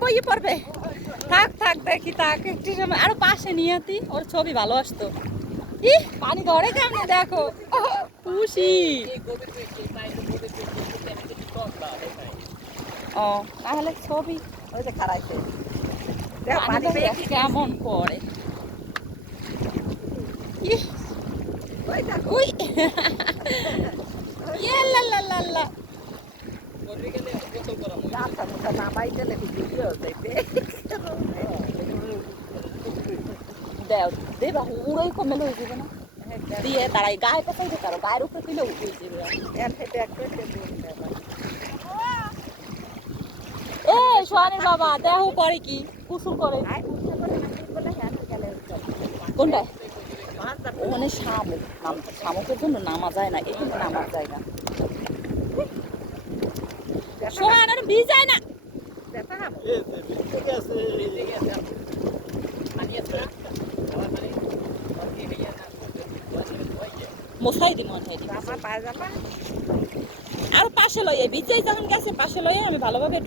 বইয়ে পড়বে থাক থাক দেখি তাক একটু সময় আরো পাশে নিয়ে ওর ছবি ভালো আসতো ই পানি ধরে কেমন দেখো খুশি ও তাহলে ছবি ওই যে খারাইছে কেমন পড়ে দেবা উড়োই কমে লই যাবে না দিয়ে তারাই গায়ে পেছাই দিতে পারো গায়ের উপরে তুলে উঠে যাবে এ সোহানের বাবা দেহ করে কি কুসুর করে কোনটায় ওখানে শামুক শামুকের জন্য নামা যায় না এখানে নামার জায়গা সোহান আর ভিজায় না মশাই দি মনে হয় আর পাশে লইয়ে ভিজাই যখন গেছে পাশে লইয়ে আমি ভালোভাবে